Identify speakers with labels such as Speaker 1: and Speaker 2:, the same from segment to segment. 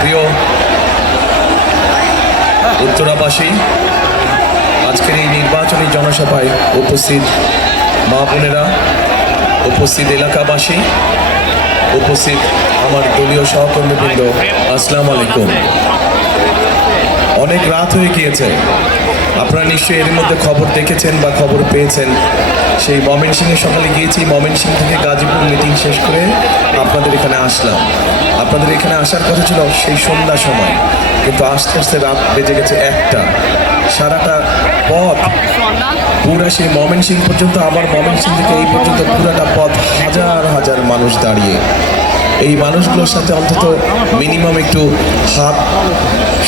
Speaker 1: প্রিয় উত্তরাবাসী, আজকের এই নির্বাচনী জনসভায় উপস্থিত মা বোনেরা, উপস্থিত এলাকাবাসী, উপস্থিত আমার দলীয় সহকর্মীবৃন্দ, আসসালামু আলাইকুম। অনেক রাত হয়ে গিয়েছে। আপনারা নিশ্চয়ই এর মধ্যে খবর দেখেছেন বা খবর পেয়েছেন। সেই ময়মনসিংহে সকালে গিয়েছি ময়মনসিংহ থেকে গাজীপুর মিটিং শেষ করে আপনাদের এখানে আসলাম। আপনাদের এখানে আসার কথা ছিল সেই সন্ধ্যা সময়, কিন্তু আস্তে আস্তে রাত বেজে গেছে একটা। সারাটা পথ পুরা সেই ময়মনসিংহ পর্যন্ত, আবার ময়মনসিংহ থেকে এই পর্যন্ত পুরাটা পথ হাজার হাজার মানুষ দাঁড়িয়ে। এই মানুষগুলোর সাথে অন্তত মিনিমাম একটু হাত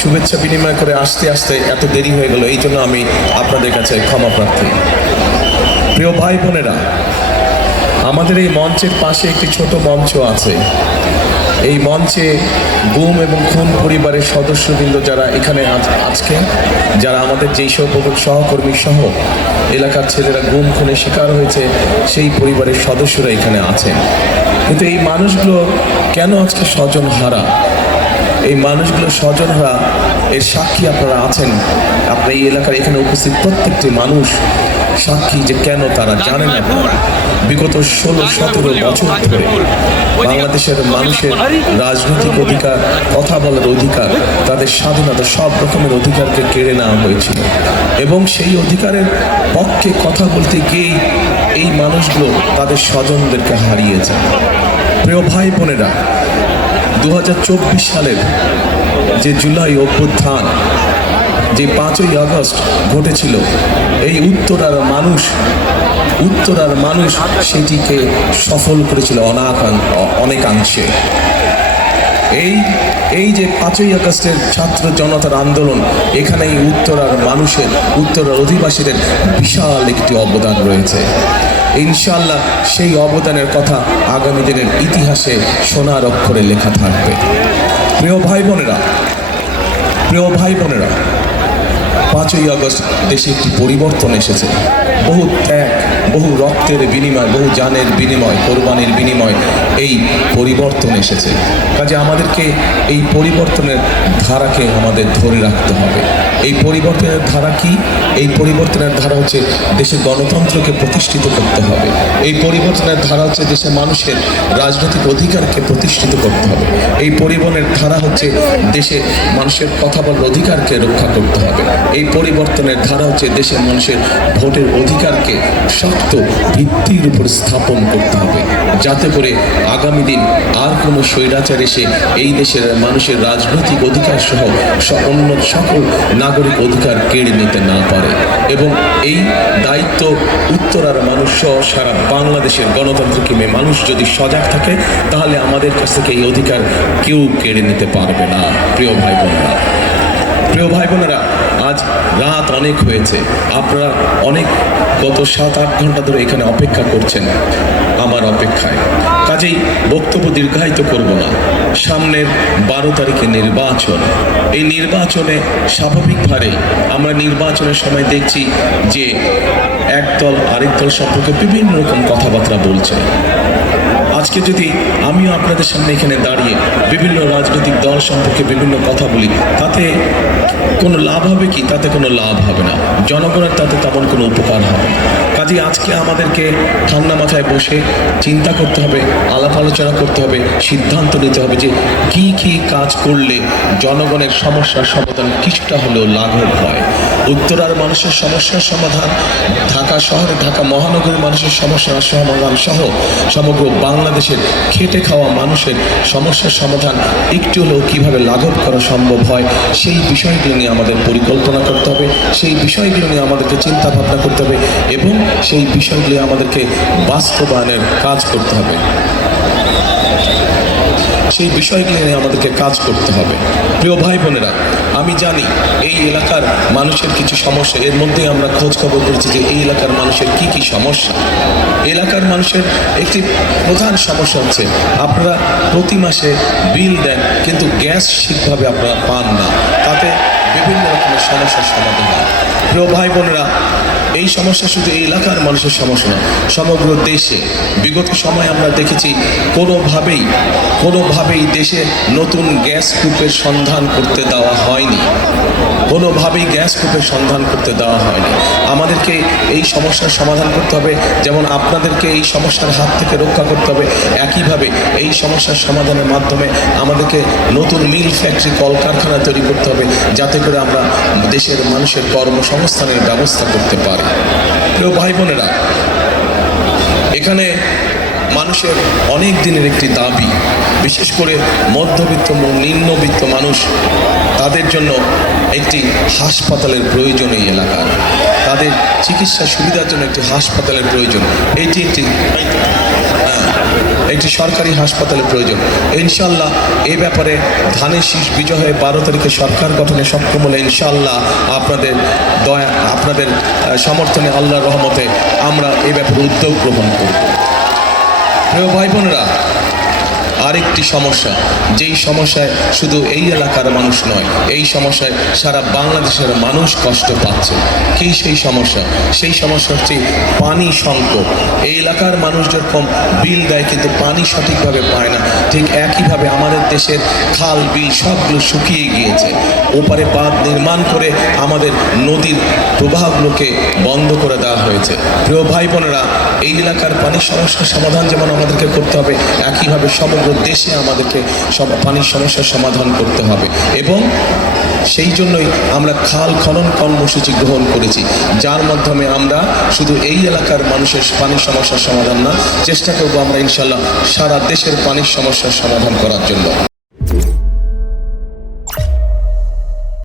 Speaker 1: শুভেচ্ছা বিনিময় করে আসতে আসতে এত দেরি হয়ে গেল। এই জন্য আমি আপনাদের কাছে ক্ষমা প্রার্থী। প্রিয় ভাই বোনেরা, আমাদের এই মঞ্চের পাশে একটি ছোট মঞ্চ আছে। এই মঞ্চে গুম এবং খুন পরিবারের সদস্যবৃন্দ যারা এখানে আজ- আজকে যারা আমাদের যেই সব সহকর্মী সহ এলাকার ছেলেরা গুম খুনে শিকার হয়েছে, সেই পরিবারের সদস্যরা এখানে আছেন। কিন্তু এই মানুষগুলো কেন আজকে স্বজন হারা? এই মানুষগুলো স্বজনরা এর সাক্ষী আপনারা আছেন। আপনার এই এলাকার এখানে উপস্থিত প্রত্যেকটি মানুষ সাক্ষী যে কেন তারা জানে না। বিগত ষোলো সতেরো বছর ধরে বাংলাদেশের মানুষের রাজনৈতিক অধিকার কথা বলার অধিকার তাদের স্বাধীনতা সব রকমের অধিকারকে কেড়ে নেওয়া হয়েছিল। এবং সেই অধিকারের পক্ষে কথা বলতে গিয়েই এই মানুষগুলো তাদের স্বজনদেরকে হারিয়েছে প্রিয় ভাই বোনেরা দু হাজার চব্বিশ সালের যে জুলাই অভ্যুত্থান যে পাঁচই আগস্ট ঘটেছিল, এই উত্তরার মানুষ উত্তরার মানুষ সেটিকে সফল করেছিল অনাকান অনেকাংশে। এই এই যে পাঁচই আগস্টের ছাত্র জনতার আন্দোলন এখানে এই উত্তরার মানুষের উত্তরার অধিবাসীদের বিশাল একটি অবদান রয়েছে। ইনশাল্লাহ সেই অবদানের কথা আগামী দিনের ইতিহাসে সোনার অক্ষরে লেখা থাকবে। প্রিয় ভাই বোনেরা, প্রিয় ভাই বোনেরা পাঁচই আগস্ট দেশে একটি পরিবর্তন এসেছে। বহু ত্যাগ বহু রক্তের বিনিময়, বহু জানের বিনিময়, কোরবানির বিনিময় এই পরিবর্তন এসেছে। কাজে আমাদেরকে এই পরিবর্তনের ধারাকে আমাদের ধরে রাখতে হবে। এই পরিবর্তনের ধারা কি? এই পরিবর্তনের ধারা হচ্ছে দেশের গণতন্ত্রকে প্রতিষ্ঠিত করতে হবে। এই পরিবর্তনের ধারা হচ্ছে দেশের মানুষের রাজনৈতিক অধিকারকে প্রতিষ্ঠিত করতে হবে। এই পরিবর্তনের ধারা হচ্ছে দেশে মানুষের কথা বলার অধিকারকে রক্ষা করতে হবে। এই পরিবর্তনের ধারা হচ্ছে দেশের মানুষের ভোটের অধিকারকে শক্ত ভিত্তির উপর স্থাপন করতে হবে। যাতে করে আগামী দিন আর কোনো স্বৈরাচার এসে এই দেশের মানুষের রাজনৈতিক অধিকার সহ অন্য সকল নাগরিক অধিকার কেড়ে নিতে না পারে। এবং এই দায়িত্ব উত্তরার মানুষ সহ সারা বাংলাদেশের গণতন্ত্রকে মেয়ে মানুষ যদি সজাগ থাকে, তাহলে আমাদের কাছ থেকে এই অধিকার কেউ কেড়ে নিতে পারবে না। প্রিয় ভাই বোনেরা, প্রিয় ভাই বোনেরা রাত অনেক হয়েছে। আপনারা অনেক গত সাত, আট ঘণ্টা ধরে এখানে অপেক্ষা করছেন আমার অপেক্ষায়। কাজেই বক্তব্য দীর্ঘায়িত করব না। সামনের বারো তারিখে নির্বাচন। এই নির্বাচনে স্বাভাবিকভাবে আমরা নির্বাচনের সময় দেখছি যে একদল আরেক দল সম্পর্কে বিভিন্ন রকম কথাবার্তা বলছে। আজকে যদি আমিও আপনাদের সামনে এখানে দাঁড়িয়ে বিভিন্ন রাজনৈতিক দল সম্পর্কে বিভিন্ন কথা বলি, তাতে কোনো লাভ হবে কি? তাতে কোনো লাভ হবে না। জনগণের তাতে তেমন কোনো উপকার হবে কাজে আজকে আমাদেরকে ঠান্ডা মাথায় বসে চিন্তা করতে হবে, আলাপ আলোচনা করতে হবে, সিদ্ধান্ত নিতে হবে যে কি কি কাজ করলে জনগণের সমস্যার সমাধান কিছুটা হলেও লাঘব হয়। উত্তরার মানুষের সমস্যার সমাধান, ঢাকা শহরে, ঢাকা মহানগরের মানুষের সমস্যার সমাধান সহ সমগ্র বাংলাদেশের খেটে খাওয়া মানুষের সমস্যার সমাধান একটু হলেও কীভাবে লাঘব করা সম্ভব হয়, সেই বিষয়গুলো নিয়ে আমাদের পরিকল্পনা করতে হবে, সেই বিষয়গুলো নিয়ে আমাদেরকে চিন্তা ভাবনা করতে হবে এবং সেই বিষয়গুলি আমাদেরকে বাস্তবায়নের কাজ করতে হবে। সেই বিষয়গুলি নিয়ে আমাদেরকে কাজ করতে হবে। প্রিয় ভাই বোনেরা, আমি জানি এই এলাকার মানুষের কিছু সমস্যা, এর মধ্যে আমরা খোঁজ খবর করেছি যে এই এলাকার মানুষের কি কি সমস্যা। এলাকার মানুষের একটি প্রধান সমস্যা হচ্ছে, আপনারা প্রতি মাসে বিল দেন, কিন্তু গ্যাস ঠিকভাবে আপনারা পান না। তাতে বিভিন্ন রকমের সমস্যার সমাধান হয়। প্রিয় ভাই বোনেরা এই সমস্যা শুধু এই এলাকার মানুষের সমস্যা না, সমগ্র দেশে বিগত সময় আমরা দেখেছি কোনোভাবেই কোনোভাবেই দেশে নতুন গ্যাস কূপের সন্ধান করতে দেওয়া হয়নি। কোনোভাবেই গ্যাস কূপের সন্ধান করতে দেওয়া হয়নি। আমাদেরকে এই সমস্যার সমাধান করতে হবে। যেমন আপনাদেরকে এই সমস্যার হাত থেকে রক্ষা করতে হবে। একইভাবে এই সমস্যার সমাধানের মাধ্যমে আমাদেরকে নতুন মিল ফ্যাক্টরি কলকারখানা তৈরি করতে হবে। যাতে করে আমরা দেশের মানুষের কর্মসংস্থানের ব্যবস্থা করতে পারি। প্রিয় ভাই বোনেরা এখানে মানুষের অনেক দিনের একটি দাবি, বিশেষ করে মধ্যবিত্ত নিম্নবিত্ত মানুষ। তাদের জন্য একটি হাসপাতালের প্রয়োজন এই এলাকার। তাদের চিকিৎসা সুবিধার জন্য একটি হাসপাতালের প্রয়োজন। এটি একটি হ্যাঁ, একটি সরকারি হাসপাতালের প্রয়োজন। ইনশাল্লাহ এ ব্যাপারে ধানের শীষ বিজয় বারো তারিখে সরকার গঠনে সক্ষম হলে ইনশাল্লাহ আপনাদের দয়া আপনাদের সমর্থনে আল্লাহর রহমতে আমরা এ ব্যাপারে উদ্যোগ গ্রহণ করব। প্রিয় ভাই বোনেরা আরেকটি সমস্যা, যেই সমস্যায় শুধু এই এলাকার মানুষ নয়, এই সমস্যায় সারা বাংলাদেশের মানুষ কষ্ট পাচ্ছে। কি সেই সমস্যা? সেই সমস্যা হচ্ছে পানি সংকট। এই এলাকার মানুষ যেরকম বিল দেয় কিন্তু পানি সঠিকভাবে পায় না, ঠিক একইভাবে আমাদের দেশের খাল, বিল সবগুলো শুকিয়ে গিয়েছে। ওপারে বাঁধ নির্মাণ করে আমাদের নদীর প্রবাহগুলোকে বন্ধ করে দেওয়া হয়েছে। প্রিয় ভাই বোনেরা, এই এলাকার পানির সমস্যার সমাধান যেমন আমাদেরকে করতে হবে, একইভাবে সমগ্র দেশে আমাদেরকে সব পানির সমস্যার সমাধান করতে হবে। এবং সেই জন্যই আমরা খাল খনন কর্মসূচি গ্রহণ করেছি। যার মাধ্যমে আমরা শুধু এই এলাকার মানুষের পানির সমস্যার সমাধান না, চেষ্টা করব আমরা ইনশাল্লাহ সারা দেশের পানির সমস্যার সমাধান করার জন্য।